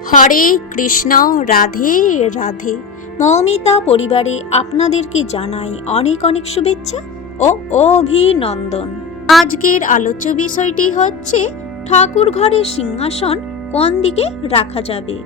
হরে কৃষ্ণ, রাধে রাধে। মৌমিতা পরিবারে আপনাদেরকে জানাই অনেক অনেক শুভেচ্ছা ও অভিনন্দন। আজকের আলোচ্য বিষয়টি হচ্ছে ঠাকুর ঘরের সিংহাসন কোন দিকে রাখা যাবে।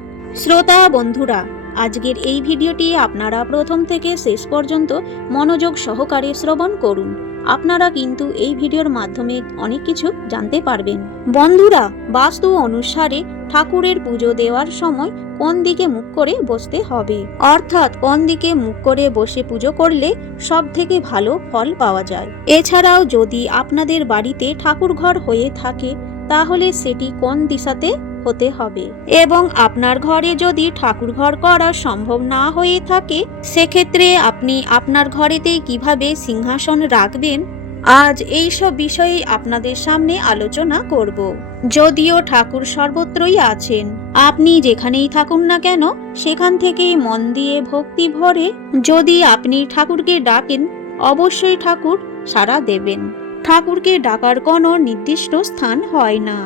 শ্রোতা বন্ধুরা, আজকের এই ভিডিওটি আপনারা প্রথম থেকে শেষ পর্যন্ত মনোযোগ সহকারে শ্রবণ করুন। আপনারা কিন্তু এই ভিডিওর মাধ্যমে অনেক কিছু জানতে পারবেন। বন্ধুরা, বাস্তু অনুসারে ঠাকুরের পুজো দেওয়ার সময় কোন দিকে মুখ করে বসতে হবে, অর্থাৎ কোন দিকে মুখ করে বসে পুজো করলে সব থেকে ভালো ফল পাওয়া যায়। এছাড়াও যদি আপনাদের বাড়িতে ঠাকুর ঘর হয়ে থাকে তাহলে সেটি কোন দিশাতে হতে হবে, এবং আপনার ঘরে যদি ঠাকুর ঘর করা সম্ভব না হয়ে থাকে সেক্ষেত্রে আপনি আপনার ঘরেতেই কিভাবে সিংহাসন রাখবেন, আজ এই সব বিষয়ে আপনাদের সামনে আলোচনা করব। যদিও ঠাকুর সর্বত্রই আছেন, আপনি যেখানেই থাকুন না কেন সেখান থেকেই মন দিয়ে ভক্তি ভরে যদি আপনি ঠাকুরকে ডাকেন অবশ্যই ঠাকুর সাড়া দেবেন। ঠাকুরকে ডাকার কোনো নির্দিষ্ট স্থান হয় না,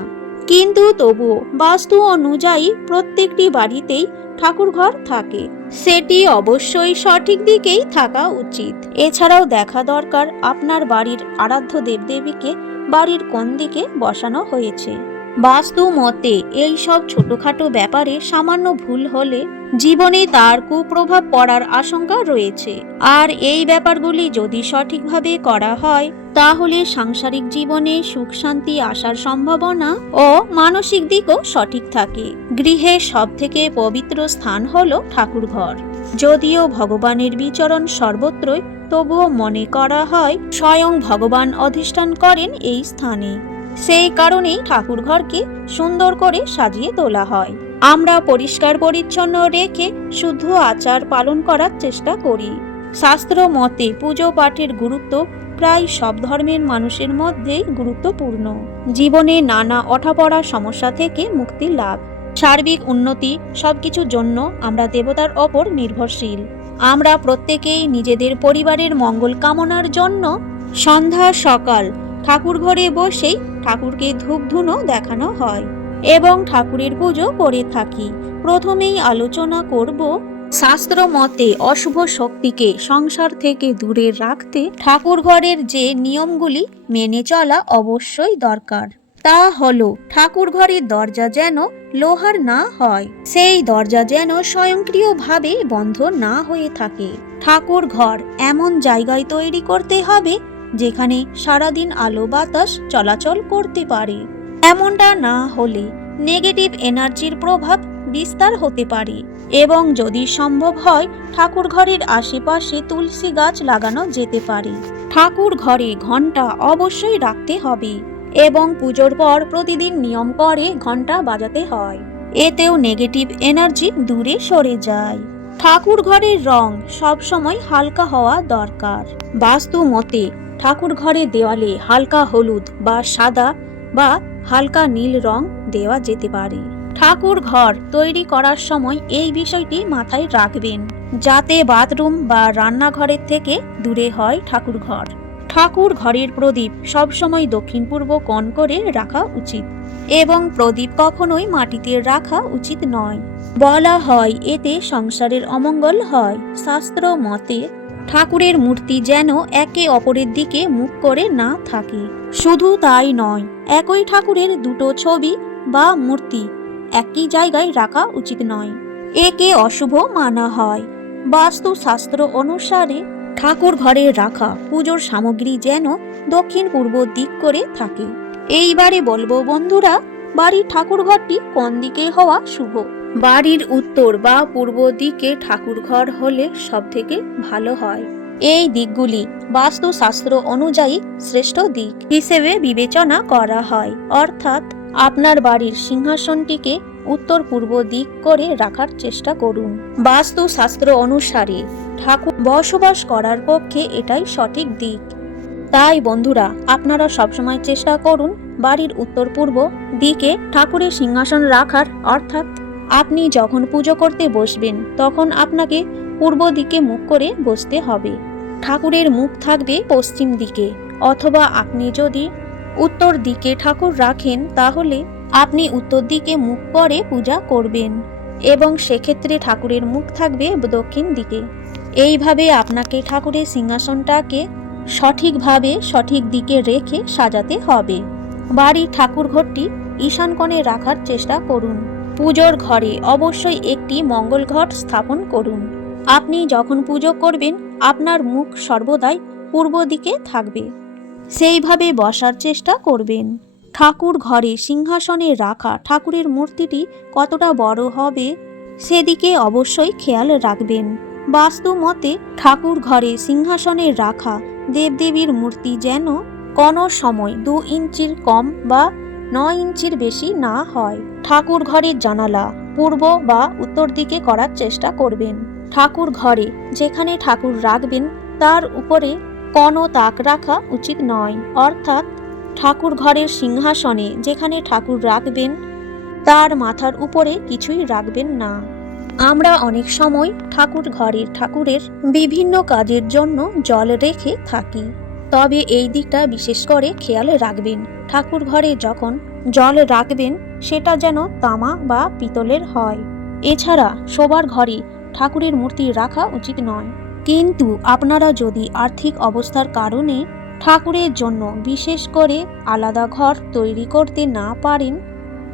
কিন্তু তবুও বাস্তু অনুযায়ী প্রত্যেকটি বাড়িতেই ঠাকুর ঘর থাকে, সেটি অবশ্যই সঠিক দিকেই থাকা উচিত। এছাড়াও দেখা দরকার আপনার বাড়ির আরাধ্য দেবদেবীকে বাড়ির কোন দিকে বসানো হয়েছে। বাস্তু মতে এই সব ছোটখাটো ব্যাপারে সামান্য ভুল হলে জীবনে তার কুপ্রভাব পড়ার আশঙ্কা রয়েছে। আর এই ব্যাপারগুলি যদি সঠিকভাবে করা হয় তাহলে সাংসারিক জীবনে সুখ শান্তি আসার সম্ভাবনা ও মানসিক দিকও সঠিক থাকে। গৃহে সব থেকে পবিত্র স্থান হল ঠাকুর ঘর। যদিও ভগবানের বিচরণ সর্বত্রই, তবুও মনে করা হয় স্বয়ং ভগবান অধিষ্ঠান করেন এই স্থানে। সেই কারণেই ঠাকুর ঘরকে সুন্দর করে সাজিয়ে তোলা হয়। আমরা পরিষ্কার পরিচ্ছন্ন রেখে শুদ্ধ আচার পালন করার চেষ্টা করি। শাস্ত্র মতে পুজো পাঠের গুরুত্ব প্রায় সব ধর্মের মানুষের মধ্যেই গুরুত্বপূর্ণ। জীবনে নানা ওঠাপড়া সমস্যা থেকে মুক্তি লাভ, সার্বিক উন্নতি সবকিছুর জন্য আমরা দেবতার ওপর নির্ভরশীল। আমরা প্রত্যেকেই নিজেদের পরিবারের মঙ্গল কামনার জন্য সন্ধ্যা সকাল ঠাকুর ঘরে বসেই ঠাকুরকে ধূপ ধুনো দেখানো হয় এবং ঠাকুরের পুজো করে থাকি। প্রথমেই আলোচনা করব শাস্ত্র মতে অশুভ শক্তিকে সংসার থেকে দূরে রাখতে ঠাকুর ঘরের যে নিয়মগুলি মেনে চলা অবশ্যই দরকার। তা হলো ঠাকুর ঘরের দরজা যেন লোহার না হয়, সেই দরজা যেন স্বয়ংক্রিয়ভাবে বন্ধ না হয়ে থাকে। ঠাকুর ঘর এমন জায়গায় তৈরি করতে হবে যেখানে সারাদিন আলো বাতাস চলাচল করতে পারে। এমনটা না হলে নেগেটিভ এনার্জির প্রভাব বিস্তার হতে পারে। এবং যদি সম্ভব হয় ঠাকুর ঘরের আশেপাশে তুলসী গাছ লাগানো যেতে পারে। ঠাকুর ঘরে ঘন্টা অবশ্যই রাখতে হবে এবং পুজোর পর প্রতিদিন নিয়ম করে ঘন্টা বাজাতে হয়, এতেও নেগেটিভ এনার্জি দূরে সরে যায়। ঠাকুর ঘরের রং সবসময় হালকা হওয়া দরকার। বাস্তু মতে ঠাকুর ঘরের দেওয়ালে হালকা হলুদ বা সাদা বা হালকা নীল রং দেওয়া যেতে পারে। ঠাকুর ঘর তৈরি করার সময় এই বিষয়টি মাথায় রাখবেন যাতে বাথরুম বা রান্নাঘরের থেকে দূরে হয় ঠাকুর ঘর। ঠাকুর ঘরের প্রদীপ সবসময় দক্ষিণ পূর্ব কোণ করে রাখা উচিত এবং প্রদীপ কখনোই মাটিতে রাখা উচিত নয়। বলা হয় এতে সংসারের অমঙ্গল হয়। শাস্ত্র মতে ঠাকুরের মূর্তি যেন একে অপরের দিকে মুখ করে না থাকে। শুধু তাই নয়, একই ঠাকুরের দুটো ছবি বা মূর্তি একই জায়গায় রাখা উচিত নয়, একে অশুভ মানা হয়। বাস্তু শাস্ত্র অনুসারে ঠাকুর ঘরে রাখা পুজোর সামগ্রী যেন দক্ষিণ পূর্ব দিক করে থাকে। এইবারে বলবো বন্ধুরা, বাড়ির ঠাকুর ঘরটি কোন দিকে হওয়া শুভ। বাড়ির উত্তর বা পূর্ব দিকে ঠাকুর ঘর হলে সব থেকে ভালো হয়। এই দিকগুলি বাস্তু শাস্ত্র অনুযায়ী শ্রেষ্ঠ দিক হিসেবে বিবেচনা করা হয়, অর্থাৎ আপনার বাড়ির সিংহাসনটিকে উত্তর পূর্ব দিক করে রাখার চেষ্টা করুন। বাস্তু শাস্ত্র অনুসারে ঠাকুর বসবাস করার পক্ষে এটাই সঠিক দিক। তাই বন্ধুরা, আপনারা সবসময় চেষ্টা করুন বাড়ির উত্তর পূর্ব দিকে ঠাকুরের সিংহাসন রাখার, অর্থাৎ আপনি যখন পুজো করতে বসবেন তখন আপনাকে পূর্ব দিকে মুখ করে বসতে হবে। ঠাকুরের মুখ থাকবে পশ্চিম দিকে, অথবা আপনি যদি উত্তর দিকে ঠাকুর রাখেন তাহলে আপনি উত্তর দিকে মুখ করে পূজা করবেন। এবং সেক্ষেত্রে ঠাকুরের মুখ থাকবে দক্ষিণ দিকে। এইভাবে আপনাকে ঠাকুরের সিংহাসনটাকে সঠিকভাবে সঠিক দিকে রেখে সাজাতে হবে। বাড়ির ঠাকুর ঘরটি ঈশান কোণে রাখার চেষ্টা করুন। পুজোর ঘরে অবশ্যই একটি মঙ্গল ঘট স্থাপন করুন। আপনি যখন পুজো করবেন আপনার মুখ সর্বদাই পূর্ব দিকে থাকবে, সেইভাবে বসার চেষ্টা করবেন। ঠাকুর ঘরে সিংহাসনে রাখা ঠাকুরের মূর্তিটি কতটা বড় হবে সেদিকে অবশ্যই খেয়াল রাখবেন। বাস্তু মতে ঠাকুর ঘরে সিংহাসনে রাখা দেবদেবীর মূর্তি যেন কোনো সময় 2 ইঞ্চির কম বা 9 ইঞ্চির বেশি না হয়। ঠাকুর ঘরের জানালা পূর্ব বা উত্তর দিকে করার চেষ্টা করবেন। ঠাকুর ঘরে যেখানে ঠাকুর রাখবেন তার উপরে কোনো তাক রাখা উচিত নয়, অর্থাৎ ঠাকুর ঘরের সিংহাসনে যেখানে ঠাকুর রাখবেন তার মাথার উপরে কিছুই রাখবেন না। আমরা অনেক সময় ঠাকুর ঘরের ঠাকুরের বিভিন্ন কাজের জন্য জল রেখে থাকি, তবে এই দিকটা বিশেষ করে খেয়াল রাখবেন। ঠাকুর ঘরে যখন জল রাখবেন সেটা যেন তামা বা পিতলের হয়। এছাড়া শোবার ঘরে ঠাকুরের মূর্তি রাখা উচিত নয়। কিন্তু আপনারা যদি আর্থিক অবস্থার কারণে ঠাকুরের জন্য বিশেষ করে আলাদা ঘর তৈরি করতে না পারেন,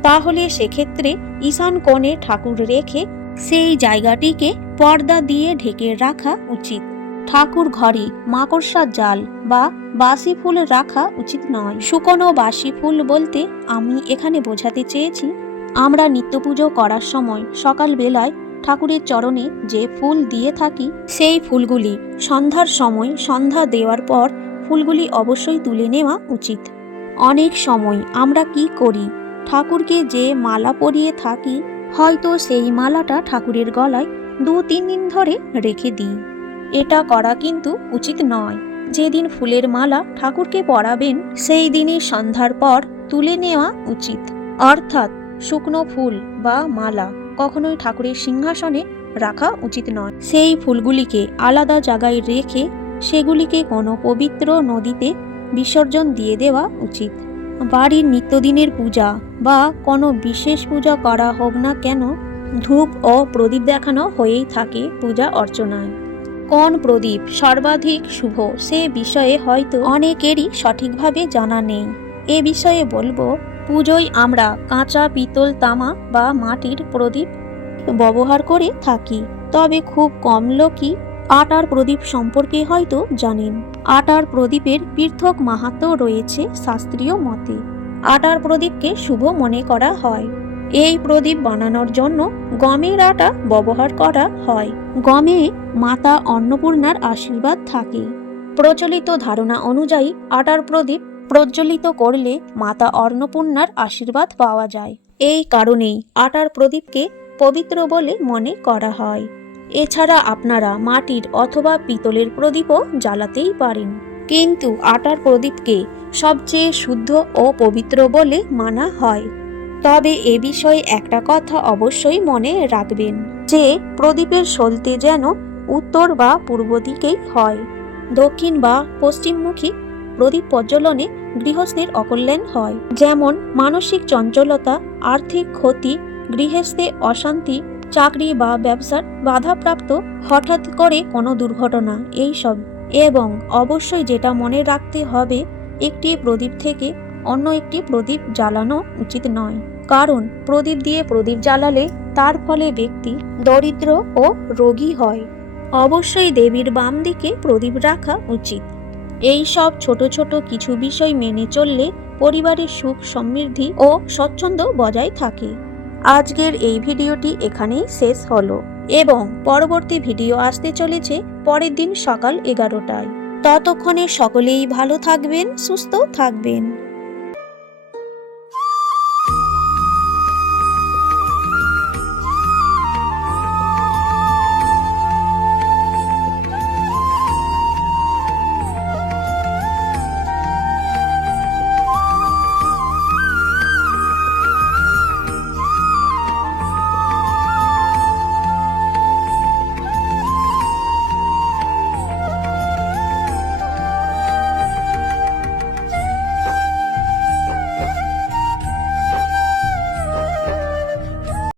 তাহলে সেক্ষেত্রে ঈশান কোণে ঠাকুর রেখে সেই জায়গাটিকে পর্দা দিয়ে ঢেকে রাখা উচিত। ঠাকুর ঘরে মাকড়সার জাল বা বাসি ফুল রাখা উচিত নয়। শুকনো বাসি ফুল বলতে আমি এখানে বোঝাতে চেয়েছি, আমরা নিত্য পুজো করার সময় সকালবেলায় ঠাকুরের চরণে যে ফুল দিয়ে থাকি সেই ফুলগুলি সন্ধ্যার সময় সন্ধ্যা দেওয়ার পর ফুলগুলি অবশ্যই তুলে নেওয়া উচিত। অনেক সময় আমরা কি করি, ঠাকুরকে যে মালা পরিয়ে থাকি হয়তো সেই মালাটা ঠাকুরের গলায় 2-3 দিন ধরে রেখে দিই। এটা করা কিন্তু উচিত নয়। যেদিন ফুলের মালা ঠাকুরকে পরাবেন সেই দিনই সন্ধ্যার পর তুলে নেওয়া উচিত। অর্থাৎ শুকনো ফুল বা মালা কখনোই ঠাকুরের সিংহাসনে রাখা উচিত নয়। সেই ফুলগুলিকে আলাদা জায়গায় রেখে সেগুলিকে কোনো পবিত্র নদীতে বিসর্জন দিয়ে দেওয়া উচিত। বাড়ির নিত্যদিনের পূজা বা কোনো বিশেষ পূজা করা হোক না কেন, ধূপ ও প্রদীপ দেখানো হয়েই থাকে পূজা অর্চনায়। কোন প্রদীপ সর্বাধিক শুভ সে বিষয়ে হয়তো অনেকেরই সঠিকভাবে জানা নেই। এ বিষয়ে বলবো, পুজোয় আমরা কাঁচা পিতল, তামা বা মাটির প্রদীপ ব্যবহার করে থাকি, তবে খুব কম লোকই আটার প্রদীপ সম্পর্কে হয়তো জানেন। আটার প্রদীপের পৃথক মাহাত্ম্য রয়েছে শাস্ত্রীয় মতে। আটার প্রদীপকে শুভ মনে করা হয়। এই প্রদীপ বানানোর জন্য গমের আটা ব্যবহার করা হয়। গমে মাতা অন্নপূর্ণার আশীর্বাদ থাকে। প্রচলিত ধারণা অনুযায়ী আটার প্রদীপ প্রজ্বলিত করলে মাতা অন্নপূর্ণার আশীর্বাদ পাওয়া যায়। এই কারণেই আটার প্রদীপকে পবিত্র বলে মনে করা হয়। এছাড়া আপনারা মাটির অথবা পিতলের প্রদীপও জ্বালাতেই পারেন, কিন্তু আটার প্রদীপকে সবচেয়ে শুদ্ধ ও পবিত্র বলে মানা হয়। তবে এ বিষয়ে একটা কথা অবশ্যই মনে রাখবেন যে প্রদীপের সলতে যেন উত্তর বা পূর্ব দিকেই হয়। দক্ষিণ বা পশ্চিমমুখী প্রদীপ প্রজ্বলনে গৃহস্থের অকল্যাণ হয়, যেমন মানসিক চঞ্চলতা, আর্থিক ক্ষতি, গৃহস্থে অশান্তি, চাকরি বা ব্যবসার বাধাপ্রাপ্ত, হঠাৎ করে কোনো দুর্ঘটনা, এইসব। এবং অবশ্যই যেটা মনে রাখতে হবে, একটি প্রদীপ থেকে অন্য একটি প্রদীপ জ্বালানো উচিত নয়, কারণ প্রদীপ দিয়ে প্রদীপ জ্বালালে তার ফলে ব্যক্তি দরিদ্র ও রোগী হয়। অবশ্যই দেবীর বাম দিকে প্রদীপ রাখা উচিত। এই সব ছোট ছোট কিছু বিষয় মেনে চললে পরিবারের সুখ সমৃদ্ধি ও স্বচ্ছন্দ বজায় থাকে। আজকের এই ভিডিওটি এখানেই শেষ হলো এবং পরবর্তী ভিডিও আসতে চলেছে পরের দিন সকাল 11টায়। ততক্ষণে সকলেই ভালো থাকবেন, সুস্থ থাকবেন।